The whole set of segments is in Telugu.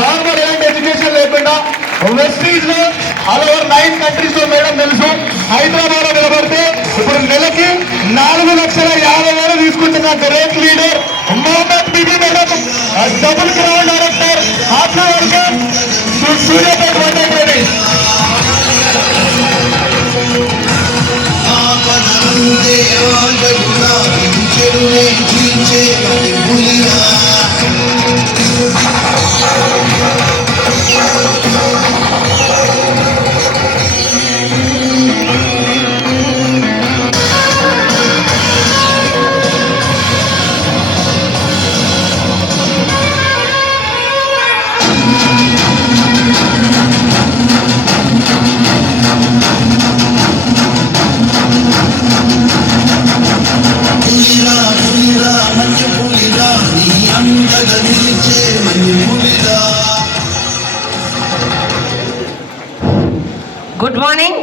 నార్మల్ ఎలాంటి ఎడ్యుకేషన్ లేకుండా వెస్టీజ్ లో ఆల్ ఓవర్ 9 కంట్రీస్ లో మేడం తెలుసు. హైదరాబాద్ లో నిలబడితే ఇప్పుడు నెలకి 4,50,000 తీసుకుంటున్న great leader Mohammed Bibi madam, double crown director, heartly welcome to Suryapet wonder. Good morning.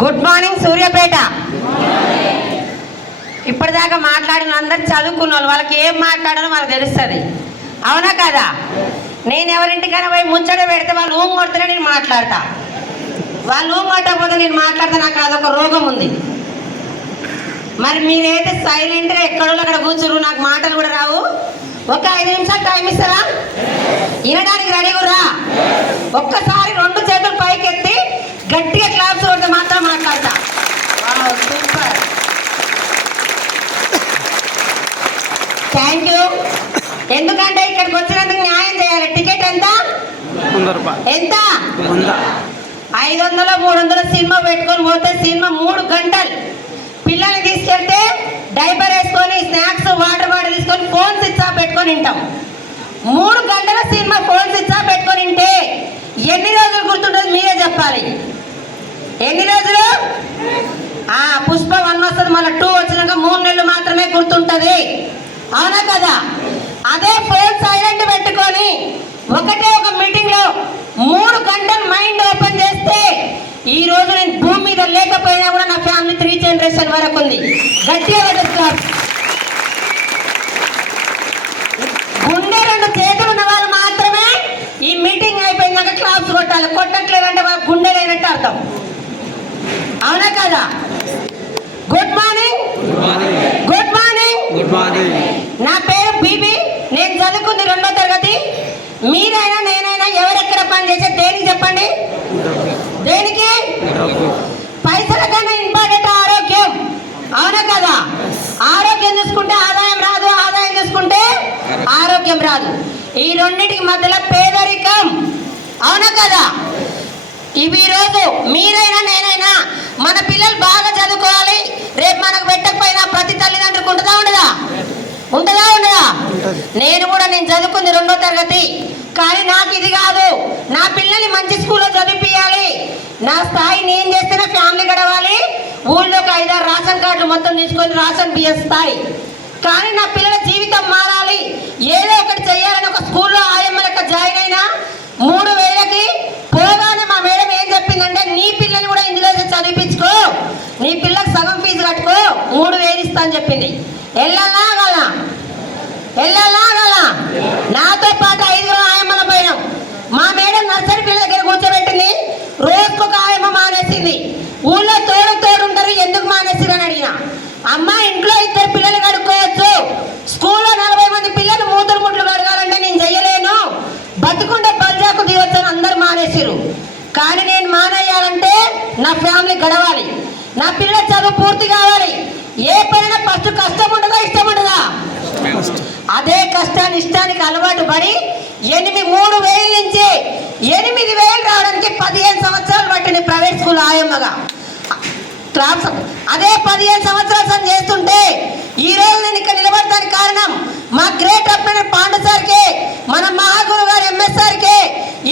Good morning Suryapet. ఇప్పటిదాకా మాట్లాడిన అందరు చదువుకున్న వాళ్ళు, వాళ్ళకి ఏం మాట్లాడాలో వాళ్ళకి తెలుస్తుంది, అవునా కదా? నేను ఎవరింటికైనా పోయి ముచ్చట పెడితే వాళ్ళు ఊం కొడితేనే నేను మాట్లాడతా, వాళ్ళు ఊం కొట్టకపోతే నేను మాట్లాడితే నాకు అదొక రోగం ఉంది. మరి మీరైతే సైలెంట్గా ఎక్కడో అక్కడ కూర్చురు, నాకు మాటలు కూడా రావు. ఒక 5 నిమిషాలు టైం ఇస్తారా? వినడానికి రెడీ కూడా? ఒక్కసారి 2 చేతులు పైకి ఎత్తి గట్టిగా క్లాప్స్ కొడితే మాత్రం మాట్లాడతా. Super, thank you. ఎందుకంటే ఇక్కడికి వచ్చినందుకు న్యాయం చేయాలి. టికెట్ ఎంత? ఎంత? 500 300 సినిమా పెట్టుకొని పోతే సినిమా 3 గంటలు. పిల్లల్ని తీసుకెళ్తే డైపర్ వేసుకొని స్నాక్స్ వాటర్ బాటిల్ తీసుకొని ఫోన్ స్విచ్ ఆఫ్ పెట్టుకొని వింటాం. 3 గంటల సినిమా ఫోన్ స్విచ్ ఆఫ్ పెట్టుకొని వింటే ఎన్ని రోజులు గుర్తుంటుంది మీరే చెప్పాలి. ఎన్ని రోజులు? పుష్ప 1 వస్తుంది, మళ్ళీ 2 వచ్చినాక 3 నెలలు మాత్రమే గుర్తుంటుంది, అవునా కదా? అదే ఫోన్ సైలెంట్ పెట్టుకొని ఒకటే ఒక మీటింగ్ లో 3 గంటలు మైండ్ ఓపెన్ చేస్తే ఈ రోజు నేను భూమి మీద లేకపోయినా కూడా నా ఫ్యామిలీ 3 జనరేషన్ వరకు ఉంది. గట్టిగా గుండె 2 చేతులు ఉన్న వాళ్ళు మాత్రమే ఈ మీటింగ్ అయిపోయినాక క్లాప్స్ కొట్టాలి. కొట్టట్లేదంటే వాళ్ళ గుండె లేనట్టు అర్థం, అవునా కదా? Good morning. Good morning. Good morning. నా పేరు బీబీ. నేను చదువుకుంది 2వ తరగతి. మీరైనా నేనైనా ఎవరెక్కడ పని చేసే దేనికి చెప్పండి? దేనికి? పైసల కన్నా ఇంపార్టెంట్ ఆరోగ్యం, అవునా కదా? ఆరోగ్యం చూసుకుంటే ఆదాయం రాదు, ఆదాయం చూసుకుంటే ఆరోగ్యం రాదు. ఈ రెండింటికి మధ్యలో పేదరికం, అవునా కదా? ఇవి రోజు మీరైనా నేనైనా మన పిల్లలు బాగా చదువుకోవాలి. రేపు మనకు పెట్టకపోయినా ప్రతి తల్లిదండ్రులకు ఉంటుందా ఉండదా? ఉంటుందా ఉండదా? నేను చదువుకుంది 2వ తరగతి. కానీ నాకు ఇది కాదు, నా పిల్లల్ని మంచి స్కూల్లో చదివించాలి, నా స్థాయి నేను చేస్తేనే ఫ్యామిలీ గడవాలి. ఊళ్ళోకి 5-6 రేషన్ కార్డులు మొత్తం తీసుకొని రేషన్ బియ్యం స్థాయి. కానీ నా పిల్లల జీవితం మారాలి, ఏదో ఒకటి చెయ్యాలని ఒక స్కూల్లో ఆయమ్మ లెక్క జాయిన్ అయినా 3000కి పోగానే మా మేడం ఏం చెప్పిందంటే, నీ పిల్లల్ని కూడా ఇందులో చదివించుకో, నీ పిల్లకి సగం ఫీజు కట్టుకో, 3000 ఇస్తా అని చెప్పింది. వెళ్ళాలా కదా? వెళ్ళాలా కదా? నాతో పాటు 5 ఆయమ్మల పోయినాం. మా మేడం నర్సరీ పిల్లల దగ్గర కూర్చోబెట్టింది. రోజుకొక ఆయమ్మ మానేసింది. ఊళ్ళో తోడు ఉంటారు, ఎందుకు మానేసింది అని అడిగిన. అమ్మ, ఇంట్లో 2 పిల్లలు కడుక్కోవచ్చు, స్కూల్లో 40 మంది పిల్లలు మూతులు ముట్లు కడగాలంటే నేను చెయ్యలేను, బతుకుంటే బల్జాకు దిగొచ్చని అందరు మానేసిరు. కానీ నేను మానేయాలంటే నా ఫ్యామిలీ గడవాలి, నా పిల్లల చదువు పూర్తి కావాలి. ఏ పైన ఫస్ట్ కష్టం ఉంటుందా ఇష్టం ఉంటుందా? అదే కష్టాన్ని ఇష్టానికి అలవాటు పడి 3,000 నుంచి 8,000 రావడానికి 15 సంవత్సరాలు పట్టింది ప్రైవేట్ స్కూల్ ఆయమ్మగా. అదే 15 సంవత్సరాలు చేస్తుంటే ఈ రోజు నేను ఇక్కడ నిలబడటానికి కారణం మా గ్రేట్ అప్లైనర్ పాండు సార్కే, మన మహాగురు గారు ఎంఎస్ సార్కే,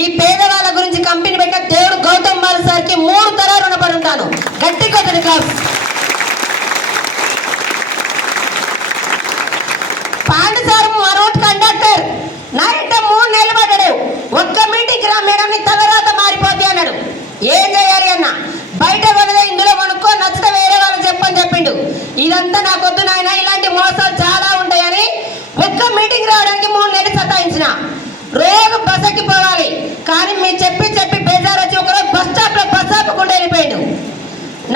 ఈ పేదవాళ్ళ గురించి కంపెనీ పెట్టిన దేవుడు గౌతమ్ బాల్ సార్కి 3 తరాలు రుణపడి ఉంటాను. గట్టి కొత్తది క్లాస్. పాండు సార్ మా రూట్ కండక్టర్, నా ఇంట 3 నెలలు పడ్డాడు. ఒక్క మీటింగ్కి రా మేడం, నీ తలరాత మారిపోద్ది అన్నాడు. ఏం చేయాలి అన్న, బయట కొనదే ఇందులో కొనుక్కో, నచ్చితే వేరే వాళ్ళు చెప్పని చెప్పిండు. ఇదంతా నాకొద్దు నాయన, ఇలాంటి మోసాలు చాలా ఉంటాయని ఒక్క మీటింగ్ రావడానికి 3 నెలలు సతాయించిన. రోజు బస్ ఎక్కిపోవాలి. కానీ మీరు చెప్పి చెప్పి బేజారు వచ్చి ఒకరోజు బస్ స్టాప్లో బస్ ఆపకుండా వెళ్ళిపోయాడు.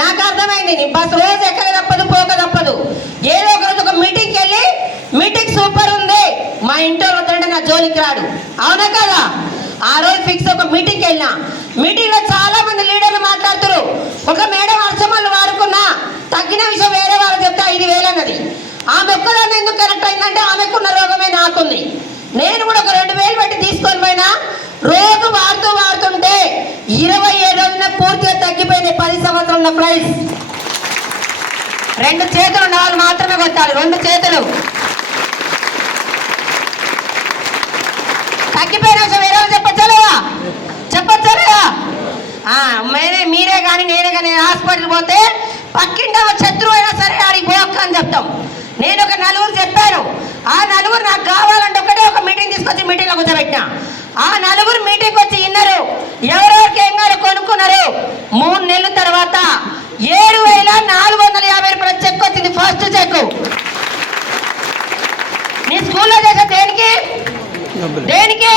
నాకు అర్థమైంది, నీ బస్ రోజు ఎక్కక తప్పదు, పోక తప్పదు. ఏదో ఒక రోజు ఒక మీటింగ్కి వెళ్ళి మీటింగ్ సూపర్ ఉంది, మా ఇంట్లో వద్దంటే నా జోలికి రాడు. అవునా కదా? ఆ రోజు ఫిక్స్ ఒక మీటింగ్కి వెళ్ళినా. మీటింగ్లో చాలా మంది లీడర్లు మాట్లాడుతారు. ఒక మేడం అర్చమల్ని వాడుకున్నా, తగ్గిన విషయం వేరే వాళ్ళు చెప్తే 5,000 అన్నది. ఆమె ఒక్కదాన్ని ఎందుకు కరెక్ట్ అయిందంటే ఆమెకున్న రోగమే నాకుంది. నేను కూడా ఒక 2,000 పెట్టి తీసుకొని పోయినా. రోజు వాడుతుంటే 27 రోజున పూర్తిగా తగ్గిపోయినాయి. 10 సంవత్సరాల ప్రైస్. 2 చేతులు ఉన్న వాళ్ళు మాత్రమే కొట్టాలి. 2 చేతులు తగ్గిపోయిన విషయం వేరే వాళ్ళు చెప్పచ్చలేదా? మీరే కానీ నేనే కానీ హాస్పిటల్ పోతే పక్కింటి శత్రువు అయినా సరే ఆడికి పోక్క అని చెప్తాం. నేను ఒక 4 చెప్పాను. ఆ 4 నాకు కావాలంటే ఒకటే ఒక మీటింగ్ తీసుకొచ్చి మీటింగ్లో కూర్చోబెట్టినా. ఆ 4 మీటింగ్ వచ్చి విన్నారు. ఎవరెవరికి ఏం గారు కొనుక్కున్నారు. 3 నెలల తర్వాత 7,450 రూపాయల చెక్ వచ్చింది. First cheque. నీ స్కూల్లో చేసే దేనికి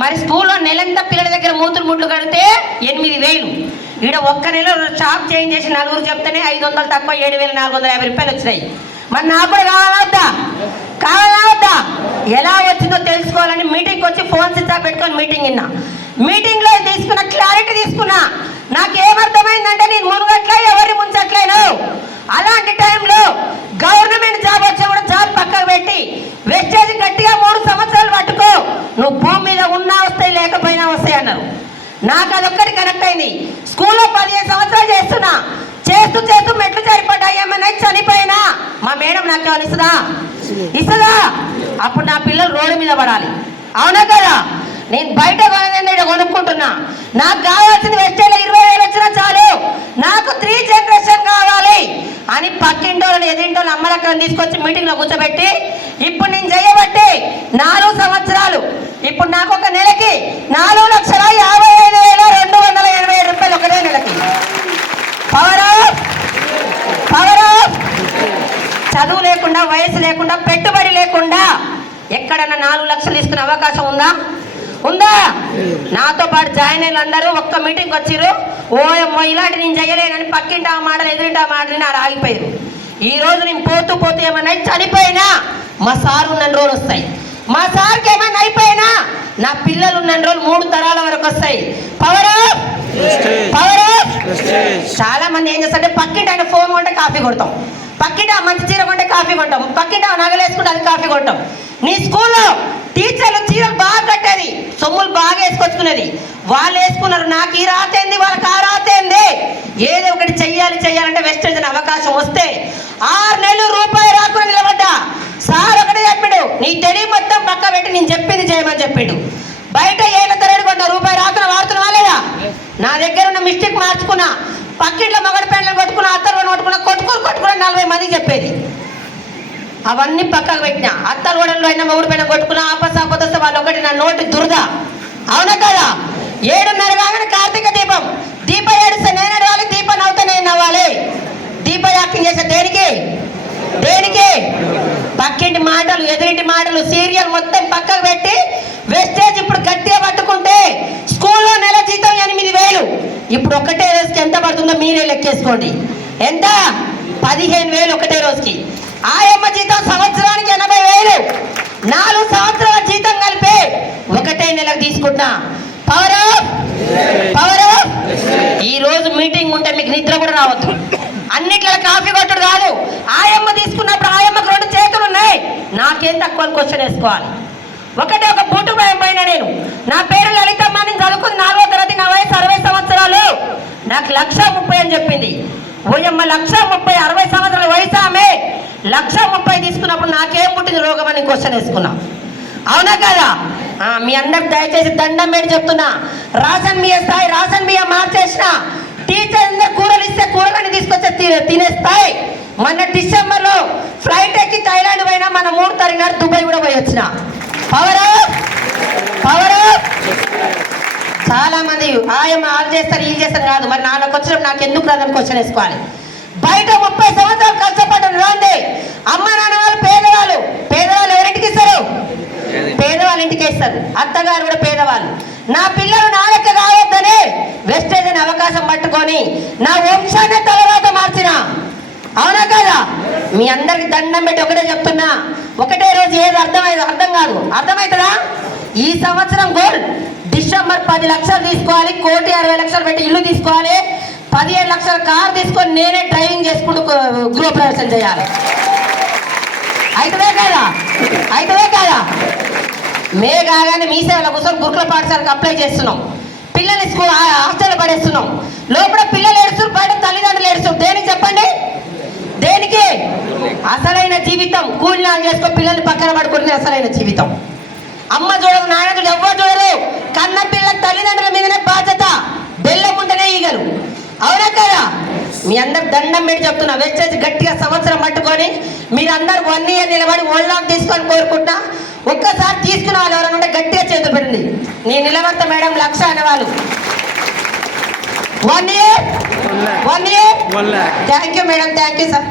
మరి స్కూల్లో నెలంతా పిల్లల దగ్గర మూతులు ముడ్లు కడితే 8,000. ఈడ ఒక్క నెల షాప్ చేంజ్ చేసి 4 చెప్తేనే 500 తక్కువ 7,450 రూపాయలు వచ్చినాయి. మరి నాకు కూడా కావాలా వద్దా? ఎలా వచ్చిందో తెలుసుకోవాలని మీటింగ్కి వచ్చి ఫోన్ స్విచ్ ఆఫ్ పెట్టుకొని మీటింగ్ విన్నా. మీటింగ్లో తీసుకున్న క్లారిటీ తీసుకున్నా. నాకేమర్థమైందంటే నేను మునుగట్లే ఎవరిని ముంచట్లేను. అలాంటి టైంలో గవర్నమెంట్ జాబ్ వచ్చా కూడా జాబ్ పక్కకు పెట్టి వెస్టేజ్ గట్టిగా 3 సంవత్సరాలు పట్టుకో, నువ్వు భూమి మీద ఉన్నా వస్తాయి లేకపోయినా వస్తాయి అన్నారు. నాకు అదొక్కటి కనెక్ట్ అయింది. స్కూల్లో 15 సంవత్సరాలు చేస్తున్నా. చేస్తూ మెట్లు సరిపడ్డా ఏమన్నా చనిపోయినా మా మేడం నాకు ఏమైనా ఇస్తుందా? అప్పుడు నా పిల్లలు రోడ్డు మీద పడాలి. అవునా కదా? నేను బయట కొనుక్కుంటున్నా. నాకు కావాల్సింది వెస్టేజ్లో 20,000 వచ్చినా చాలు, నాకు 3 జనరేషన్ కావాలి అని పక్కింటోళ్ళని ఎదింటోళ్ళని అమ్మలక్కని తీసుకొచ్చి మీటింగ్లో కూర్చోబెట్టి ఇప్పుడు నేను చేయబట్టి 4 సంవత్సరాలు. ఇప్పుడు నాకు ఒక నెలకి 4,55,287 రూపాయలు ఒకటే నెలకి. Power of. చదువు లేకుండా, వయసు లేకుండా, పెట్టుబడి లేకుండా ఎక్కడన్నా 4 లక్షలు తీసుకునే అవకాశం ఉందా? నాతో పాటు జాయిన్ అయిన అందరూ ఒక్క మీటింగ్కి వచ్చిర్రు. ఓయమ్మో ఇలాంటి నేను చేయలేనని పక్కింటి ఆ మాటలు ఎదురింటి ఆ మాటలు ఆడ ఆగిపోయారు. ఈ రోజు నేను పోతూ ఏమన్నా చనిపోయినా మా సార్ ఉన్న రోజులు వస్తాయి. మా సార్కి ఏమన్నా అయిపోయినా నా పిల్లలు ఉన్న రోజులు 3 తరాల వరకు వస్తాయి. Power of. చాలా మంది ఏం చేస్తారంటే పక్కింటి ఆయన ఫోన్ కొంటే కాఫీ కొడతాం, పక్కింటి ఆ మంచి చీర కొంటే కాఫీ కొంటాం, పక్కింటి ఆ నగలు వేసుకుంటే అది కాఫీ కొట్టాం. నీ స్కూల్లో టీచర్లు చీరలు బాగా కట్టేది, సొమ్ములు బాగా వేసుకొచ్చుకునేది. వాళ్ళు వేసుకున్నారు. నాకు ఈ రాతేంది, వాళ్ళకి ఆ రాతేంది. ఏదో ఒకటి చెయ్యాలంటే వెస్టేజ్ అవకాశం వస్తే 6 నెలలు రూపాయి రాకుండా నిలబడ్డా. సార్ ఒకటే చెప్పిండు, నీ తెలివి మొత్తం పక్క పెట్టి నేను చెప్పింది చేయమని చెప్పిండు. బయట ఏళ్ళ తరగతి కొన్న రూపాయి రాకుండా వాడుతున్నా లేదా? నా దగ్గర ఉన్న మిస్టేక్ మార్చుకున్నా. పక్కింట్లో మగడి పెండ్లను కొట్టుకున్నా, అత్తలు కొట్టుకున్నా 40 మందికి చెప్పేది. అవన్నీ పక్కకు పెట్టినా. అత్తలు ఓడల్లో అయినా మొగుడు పైన కొట్టుకున్నా ఆపసే వాళ్ళు ఒకటి నా నోటి దురద. అవునా కదా? 7:30 కాగానే కార్తీక దీపం ఏడిస్తే నేను అడవాలి, దీపం నవ్వుతా నేను నవ్వాలి. దీప యాక్టింగ్ చేసే దేనికి? పక్కింటి మాటలు, ఎదురింటి మాటలు, సీరియల్ మొత్తం పక్కకు పెట్టి వెస్టేజ్ ఇప్పుడు గట్టిగా పట్టుకుంటే స్కూల్లో నెల జీతం 8,000. ఇప్పుడు ఒకటే రోజుకి ఎంత పడుతుందో మీరే లెక్కేసుకోండి. ఎంత? 15,000 ఒకటే రోజుకి. ఆయమ్మ జీతం సంవత్సరానికి 80,000. 4 సంవత్సరాల జీతం కలిపి ఒకటే నెలకు తీసుకుంటున్నా. Power of. ఈ రోజు మీటింగ్ ఉంటే మీకు నిద్ర కూడా రావద్దు. అన్నిట్లో కాఫీ కొట్టుడు కాదు. ఆయమ్మ తీసుకున్నప్పుడు ఆయమ్మకు 2 చేతులు ఉన్నాయి. నాకేం తక్కువ క్వశ్చన్ వేసుకోవాలి. ఒక బూటు పైన నేను, నా పేరు లలితమ్మ, నేను చదువుకుంది 4వ తరగతి, నా వయసు 60 సంవత్సరాలు. నాకు 1,30,000 అని చెప్పింది. ఓయమ్మ 1,30,000, 60 సంవత్సరాల వయసు ఆమె. 1,30,000 తీసుకున్నప్పుడు నాకేం పుట్టింది రోగం అని క్వశ్చన్ వేసుకున్నా. అవునా కదా? మీ అందరికి దయచేసి దండం పెట్టి చెప్తున్నా, రేషన్ బియ్యం మార్చేసిన. టీచర్ కూరలు ఇస్తే కూరలని తీసుకొచ్చే తినేస్తాయి. మొన్న డిసెంబర్లో ఫ్లైట్ ఎక్కి థైలాండ్ పోయినా, మన 3 తారీఖు దుబాయ్ కూడా పోయి వచ్చిన. Power of. చాలా మంది ఆయమ్మ వాళ్ళు చేస్తారు, వీళ్ళు చేస్తారు కాదు. మరి నాన్నకు వచ్చినప్పుడు నాకు ఎందుకు రాదని క్వశ్చన్ వేసుకోవాలి. బయట 30 సంవత్సరాలు కష్టపడ్డాను రాండి. అమ్మ నాన్న వాళ్ళు పేదవాళ్ళు ఎవరింటికి ఇస్తారు? పేదవాళ్ళ ఇంటికి ఇస్తారు. అత్తగారు కూడా పేదవాళ్ళు. నా పిల్లలు నా లెక్క కావద్దని వెస్టేజ్ అనే అవకాశం పట్టుకొని నా వంశాన్ని తర్వాత మార్చిన. అవునా కదా? మీ అందరికి దండం పెట్టి ఒకటే చెప్తున్నా, ఒకటే రోజు ఏది అర్థం కాదు, అర్థమవుతుందా? ఈ సంవత్సరం గోల్ డిసెంబర్ 10 లక్షలు తీసుకోవాలి, 1,60,00,000 పెట్టి ఇల్లు తీసుకోవాలి, 17 లక్షల కారు తీసుకొని నేనే డ్రైవింగ్ చేసుకుంటూ గృహప్రవేశం చేయాలి. అయితేనే కదా? అయితేనే కదా? మే కాగానే మీ సేవల కోసం గురుకుల పాఠశాలకు అప్లై చేస్తున్నాం. పిల్లల్ని స్కూల్ హాస్టల్ పడేస్తున్నాం. లోపల పిల్లలు ఏడుస్తారు, బయట తల్లిదండ్రులు ఏడుస్తారు. దేనికి చెప్పండి? దేనికి? అసలైన జీవితం కూలినాలు చేసుకో పిల్లల్ని పక్కన పడుకునే అసలైన జీవితం. అమ్మ చూడదు, నాయన చూడదు, ఎవ్వరు చూడరు. కన్న పిల్ల తల్లిదండ్రుల మీదనే బాధ్యత. బెల్లం ఉంటేనే ఈగలు. అవునా కదా? మీ అందరు దండం పెట్టి చెప్తున్నా, వెస్టేజ్ గట్టిగా సంవత్సరం పట్టుకొని మీరందరూ 1 ఇయర్ నిలబడి ఓల్లాక్ తీసుకొని కోరుకుంటా. ఒక్కసారి తీసుకున్న వాళ్ళు ఎవరైనా ఉంటే గట్టిగా చేతులు పెట్టండి. నేను నిలబడతా మేడం 1,00,000 అనేవాళ్ళు. 1 year thank you madam, thank you sir.